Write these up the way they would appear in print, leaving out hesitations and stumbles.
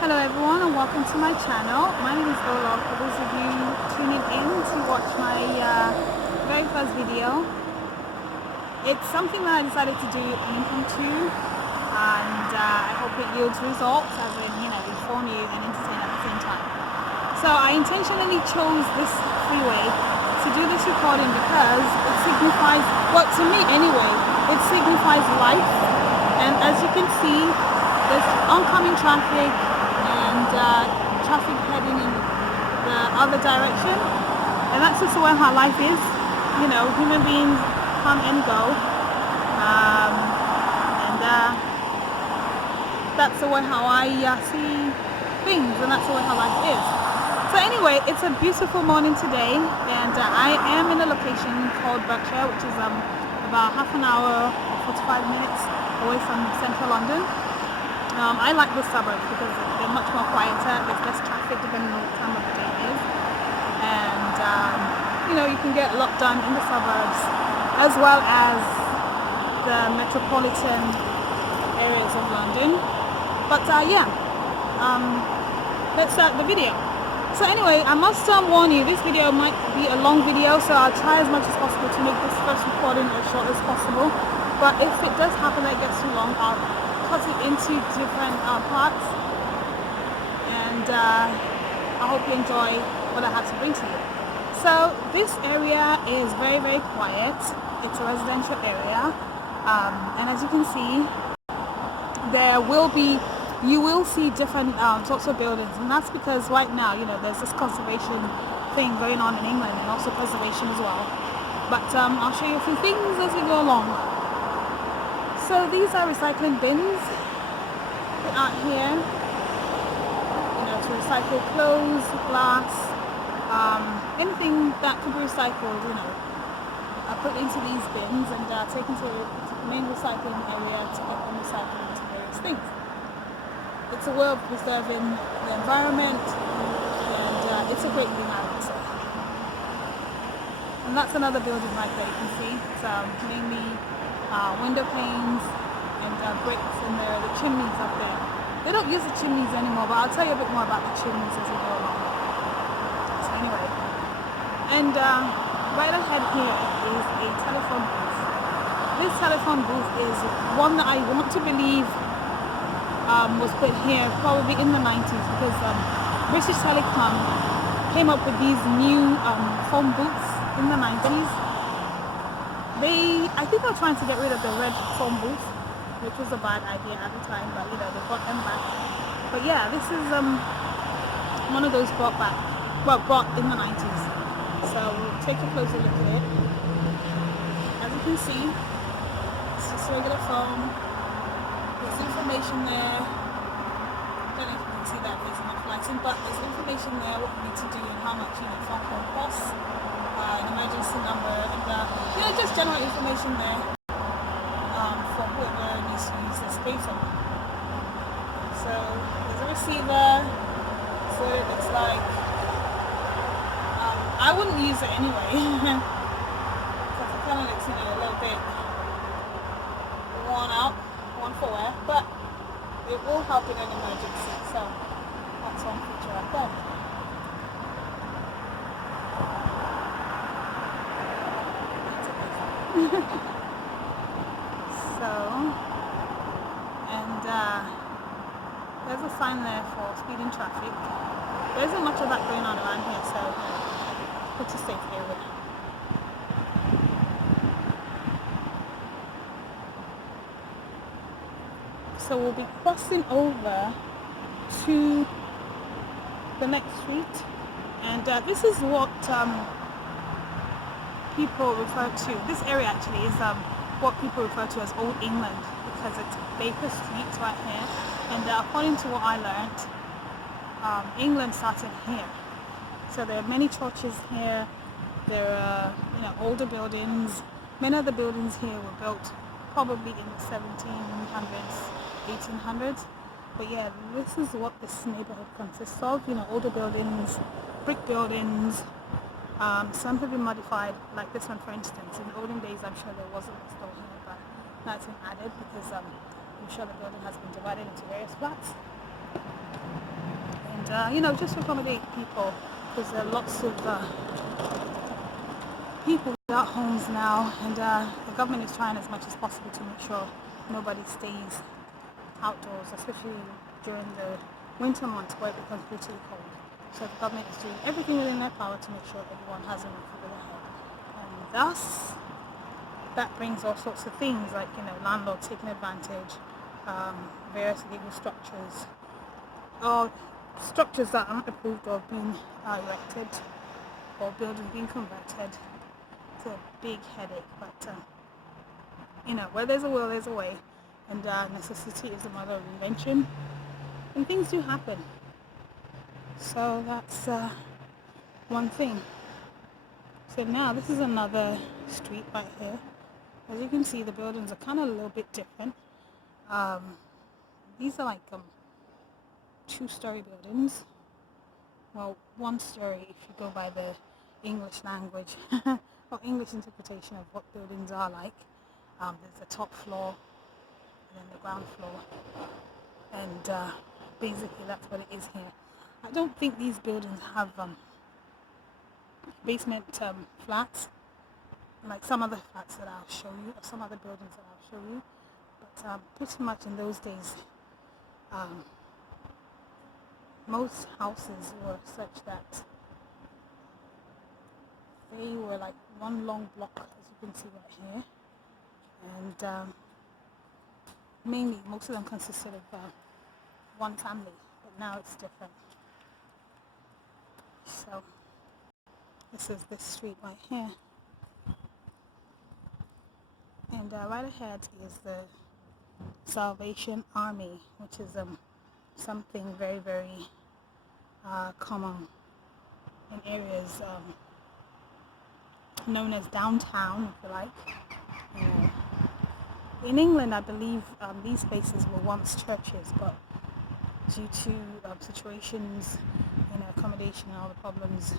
Hello everyone and welcome to my channel. My name is Ola. For those of you tuning in to watch my very first video, it's something that I decided to do an impromptu, and I hope it yields results, as in, inform you and entertain at the same time. So I intentionally chose this freeway to do this recording because it signifies, well, to me anyway, it signifies life. And as you can see, there's oncoming traffic and traffic heading in the other direction, and that's just the way how life is. Human beings come and go, and that's the way how I see things, and that's the way how life is. So anyway, it's a beautiful morning today, and I am in a location called Berkshire, which is about half an hour or 45 minutes away from central London. I like the suburbs because they're much more quieter, there's less traffic depending on what time of the day it is, and you can get a lot done in the suburbs as well as the metropolitan areas of London. But let's start the video. So anyway, I must warn you, this video might be a long video, so I'll try as much as possible to make this first recording as short as possible. But if it does happen that it gets too long, I'll cut it into different parts, and I hope you enjoy what I have to bring to you. So this area is very, very quiet. It's a residential area, and as you can see, you will see different sorts of buildings, and that's because right now, there's this conservation thing going on in England, and also preservation as well. But I'll show you a few things as we go along. So these are recycling bins out here, to recycle clothes, glass, anything that could be recycled, are put into these bins and taken to the main recycling area to get them recycled into various things. It's a way of preserving the environment, and it's a great thing, I would say. And that's another building right there, you can see. It's mainly window panes and bricks, and the chimneys up there. They don't use the chimneys anymore, but I'll tell you a bit more about the chimneys as we go along. So anyway, and right ahead here is a telephone booth. This telephone booth is one that I want to believe was put here probably in the 90s, because British Telecom came up with these new phone booths in the 90s. I think they're trying to get rid of the red phone booth, which was a bad idea at the time, but they brought them back. But yeah, this is one of those brought in the 90s. So we'll take a closer look at it. As you can see, it's just a regular phone. There's information there. I don't know if you can see that, there's enough lighting, but there's information there what you need to do and how much phone call costs. An emergency number, and just general information there for whoever needs to use this data. So there's a receiver. So it looks like I wouldn't use it anyway because it kind of looks a little bit worn out, worn for wear, but it will help in an emergency. So that's one feature I've got. There's a sign there for speeding traffic. There isn't much of that going on around here, so it's a safe area. So we'll be crossing over to the next street, and this is what people refer to. This area actually is what people refer to as Old England, because it's Baker Street right here, and according to what I learned, England started here. So there are many churches here. There are older buildings. Many of the buildings here were built probably in the 1700s, 1800s. But yeah, this is what this neighborhood consists of. Older buildings, brick buildings. Some have been modified, like this one for instance. In the olden days, I'm sure there wasn't a store here, but now it's been added because I'm sure the building has been divided into various flats. you know, just to accommodate people, because there are lots of people without homes now, and the government is trying as much as possible to make sure nobody stays outdoors, especially during the winter months where it becomes brutally cold. So the government is doing everything within their power to make sure everyone has a roof over their head. And thus, that brings all sorts of things like, you know, landlords taking advantage, various legal structures, or structures that aren't approved or being erected, or buildings being converted. It's a big headache, but you know, where there's a will, there's a way, and necessity is the mother of invention, and things do happen. So that's one thing. So now this is another street right here. As you can see, the buildings are kind of a little bit different. These are like 2-story buildings. Well, 1-story if you go by the English language or English interpretation of what buildings are like. There's a top floor and then the ground floor, and basically that's what it is here. I don't think these buildings have basement flats like some other flats that I'll show you, or some other buildings that I'll show you, but pretty much in those days most houses were such that they were like one long block, as you can see right here, and mainly most of them consisted of one family, but now it's different. So this is this street right here, and right ahead is the Salvation Army, which is something very, very common in areas known as downtown, if you like. In England, I believe these spaces were once churches, but due to situations, you know, accommodation and all the problems,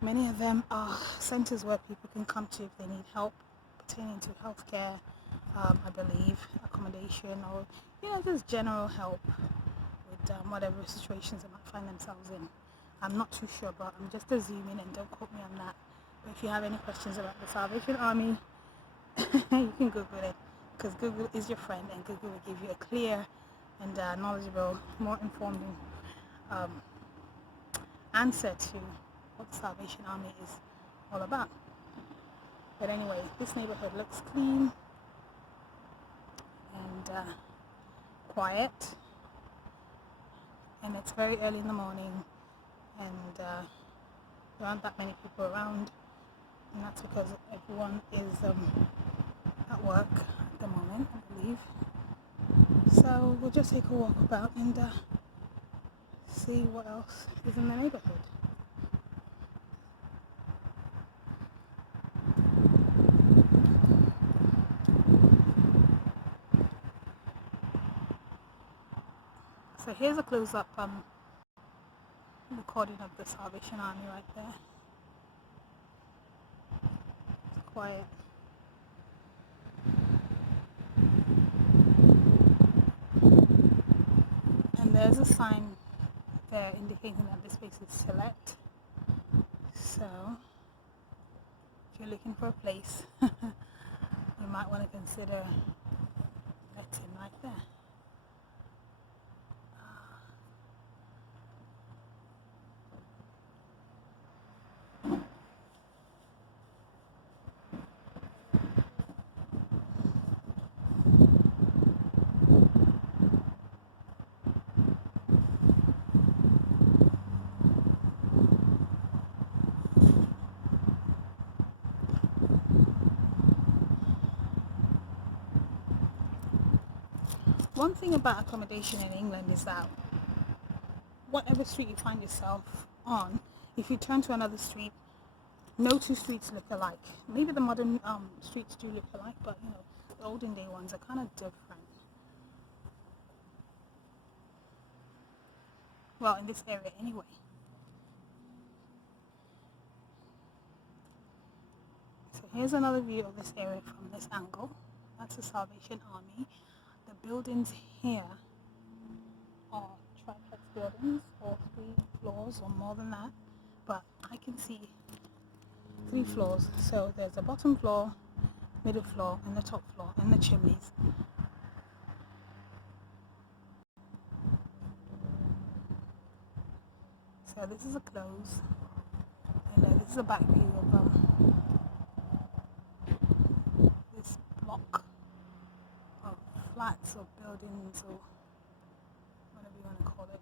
many of them are centres where people can come to if they need help pertaining to healthcare, I believe, accommodation, or, you know, just general help with whatever situations they might find themselves in. I'm not too sure, but I'm just assuming, and don't quote me on that. But if you have any questions about the Salvation Army, you can Google it, because Google is your friend, and Google will give you a clear and knowledgeable, more informed answer to what the Salvation Army is all about. But anyway, this neighborhood looks clean and quiet, and it's very early in the morning, and there aren't that many people around, and that's because everyone is at work at the moment, I believe. So we'll just take a walk about and see what else is in the neighborhood. So here's a close-up recording of the Salvation Army right there. It's quiet. And there's a sign there indicating that this place is select. So if you're looking for a place, you might want to consider letting right there. One thing about accommodation in England is that whatever street you find yourself on, if you turn to another street, no two streets look alike. Maybe the modern streets do look alike, but you know, the olden day ones are kind of different. Well, in this area anyway. So here's another view of this area from this angle. That's the Salvation Army. The buildings here are triplexed buildings or 3 floors or more than that, but I can see 3 floors. So there's a bottom floor, middle floor, and the top floor, and the chimneys. So this is a close, and this is a back view of this block of flats or buildings or whatever you want to call it.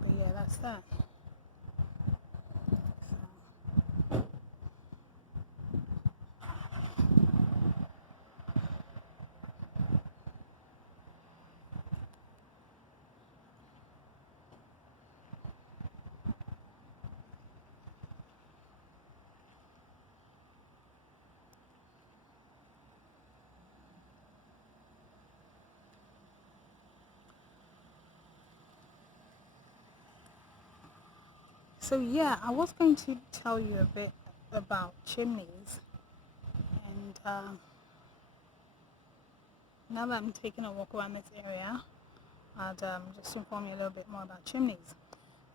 But yeah, that's that. So yeah, I was going to tell you a bit about chimneys, and now that I'm taking a walk around this area, I'd just inform you a little bit more about chimneys.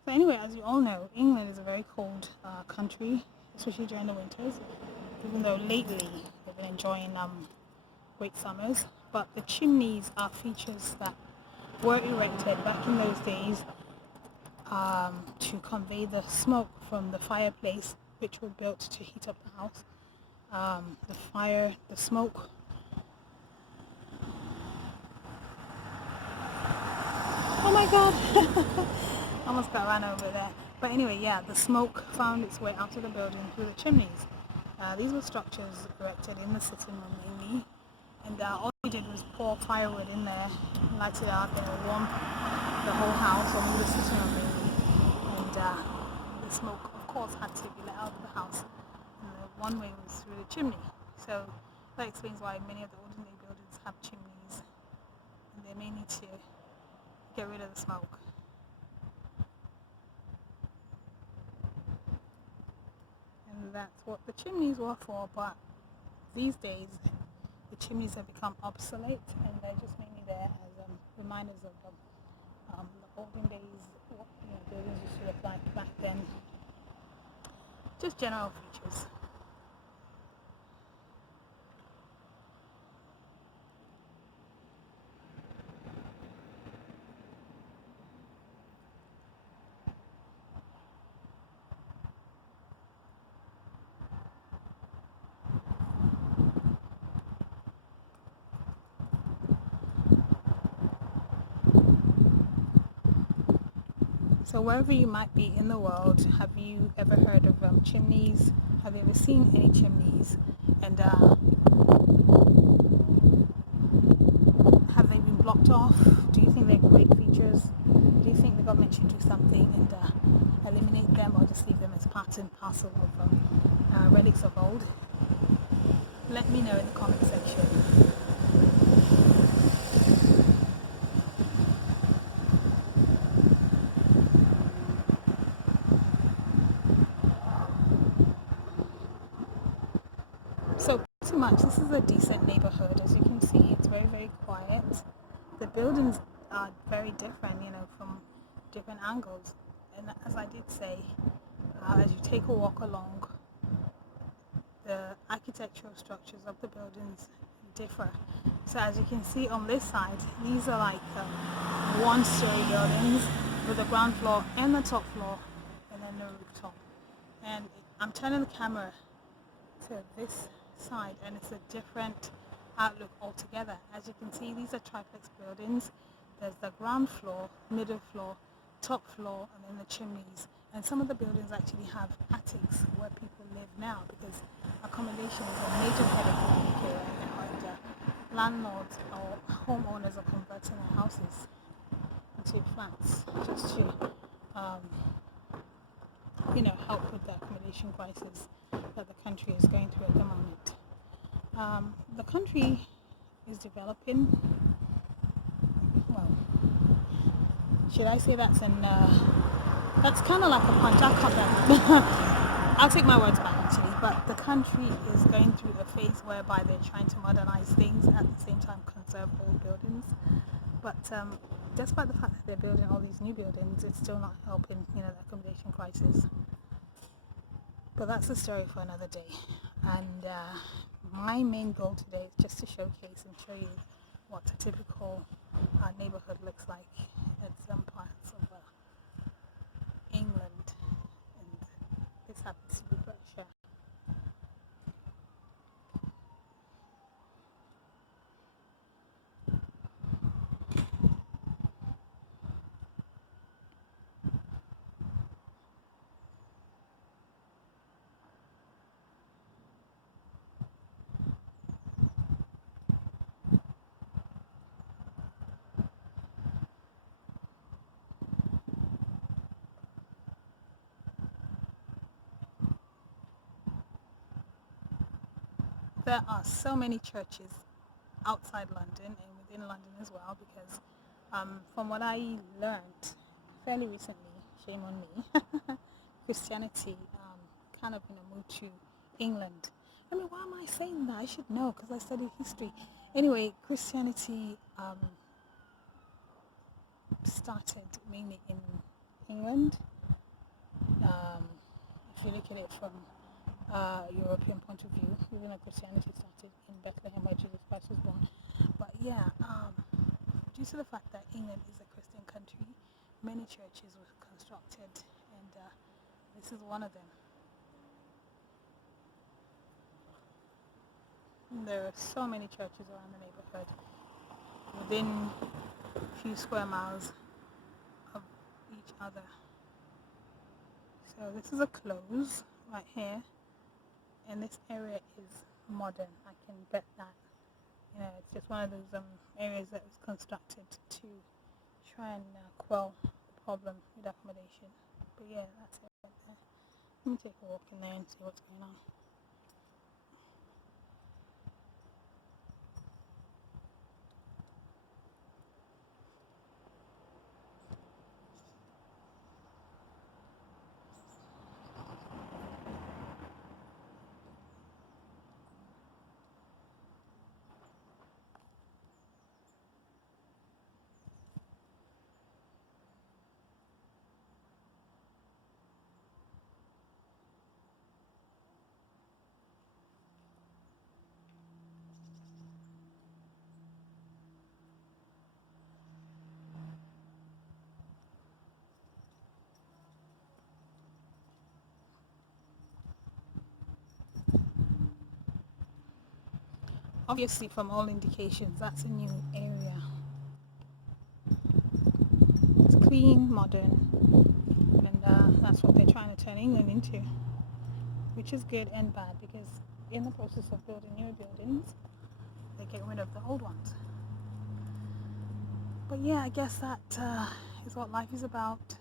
So anyway, as you all know, England is a very cold country, especially during the winters, even though lately they've been enjoying great summers. But the chimneys are features that were erected back in those days to convey the smoke from the fireplace, which were built to heat up the house. The smoke. Oh my god! Almost got ran over there. But anyway, yeah, the smoke found its way out of the building through the chimneys. These were structures erected in the sitting room mainly, and all we did was pour firewood in there, light it up, and it warmed the whole house, or maybe the sitting room mainly. And the smoke, of course, had to be let out of the house, and the one way was through the chimney. So that explains why many of the ordinary buildings have chimneys, and they may need to get rid of the smoke. And that's what the chimneys were for, but these days the chimneys have become obsolete, and they're just mainly there as reminders of the olden days, what buildings used to look like back then. Just general features. So wherever you might be in the world, have you ever heard of chimneys? Have you ever seen any chimneys? And have they been blocked off? Do you think they're great features? Do you think the government should do something and eliminate them, or just leave them as part and parcel of relics of old? Let me know in the comment section. So pretty much this is a decent neighborhood. As you can see, it's very, very quiet. The buildings are very different, from different angles. And as I did say, as you take a walk along, the architectural structures of the buildings differ. So as you can see on this side, these are like one-story buildings with the ground floor and the top floor, and then the rooftop. And I'm turning the camera to this side, and it's a different outlook altogether. As you can see, these are triplex buildings. There's the ground floor, middle floor, top floor, and then the chimneys. And some of the buildings actually have attics where people live now, because accommodation is a major headache in the UK right now, and landlords or homeowners are converting their houses into flats just to help with the accommodation crisis that the country is going through at the moment. The country is developing. Well, should I say that's that's kind of like a punch. I'll take my words back actually. But the country is going through a phase whereby they're trying to modernize things, at the same time conserve old buildings. But despite the fact that they're building all these new buildings, it's still not helping, the accommodation crisis. But that's a story for another day. And my main goal today is just to showcase and show you what a typical neighborhood looks like in some parts of England. And this happens to be Berkshire. There are so many churches outside London and within London as well, because from what I learned fairly recently, shame on me, Christianity kind of moved to England. I mean, why am I saying that? I should know because I studied history. Anyway, Christianity started mainly in England. If you look at it from European point of view, even though Christianity started in Bethlehem where Jesus Christ was born. But yeah, due to the fact that England is a Christian country, many churches were constructed, and this is one of them. And there are so many churches around the neighborhood, within a few square miles of each other. So this is a close right here, and this area is modern. I can bet that. It's just one of those areas that was constructed to try and quell the problem with accommodation. But yeah, that's it right there. Let me take a walk in there and see what's going on. Obviously, from all indications, that's a new area. It's clean, modern, and that's what they're trying to turn England into, which is good and bad, because in the process of building new buildings, they get rid of the old ones. But yeah, I guess that is what life is about.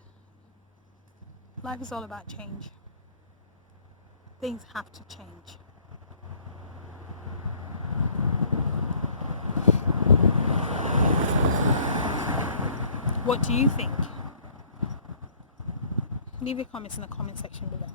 Life is all about change. Things have to change. What do you think? Leave your comments in the comment section below.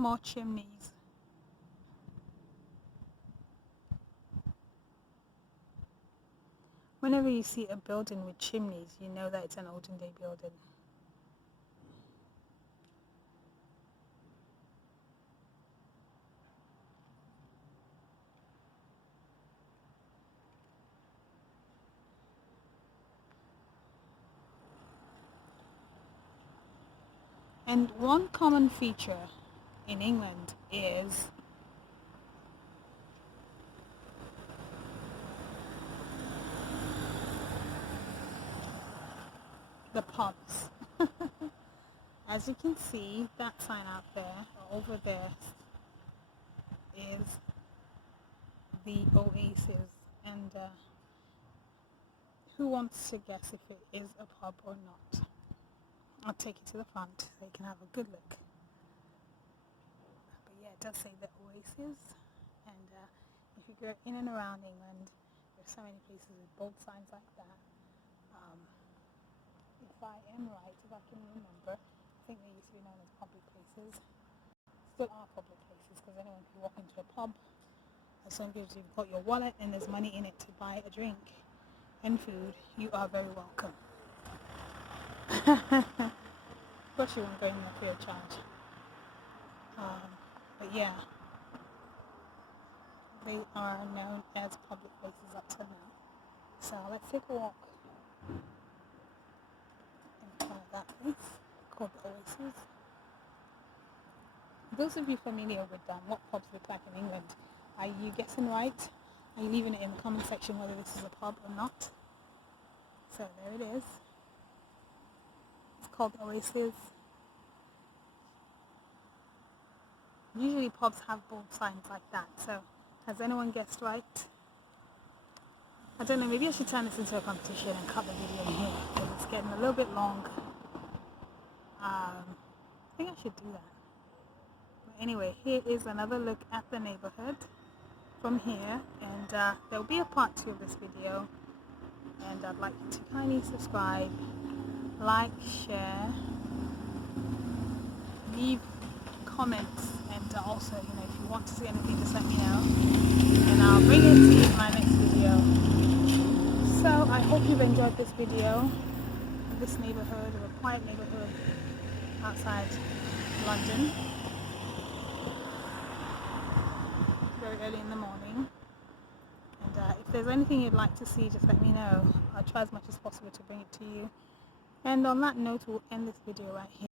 More chimneys. Whenever you see a building with chimneys, you know that it's an olden day building. And one common feature in England is the pubs. As you can see, that sign out there, or over there, is the Oasis. And who wants to guess if it is a pub or not? I'll take you to the front so you can have a good look. But yeah, it does say the Oasis. And if you go in and around England, there's so many places with bold signs like that. If I am right, if I can remember, I think they used to be known as public places. Still are public places, because anyone can walk into a pub as long as you've got your wallet and there's money in it to buy a drink and food. You are very welcome. Of course you won't go in there free of charge. But yeah, they are known as public places up to now. So let's take a walk in front of that place called the Oasis. Those of you familiar with what pubs look like in England, are you guessing right? Are you leaving it in the comment section whether this is a pub or not? So there it is. It's called Oasis. Usually pubs have bold signs like that. So has anyone guessed right? I don't know, maybe I should turn this into a competition and cut the video in here because it's getting a little bit long. I think I should do that. But anyway, here is another look at the neighborhood from here, and there will be a part 2 of this video, and I'd like you to kindly subscribe, like, share, leave comments, and also, if you want to see anything, just let me know and I'll bring it to you in my next video. So I hope you've enjoyed this video, this neighborhood, or a quiet neighborhood outside London, very early in the morning. And if there's anything you'd like to see, just let me know. I'll try as much as possible to bring it to you. And on that note, we'll end this video right here.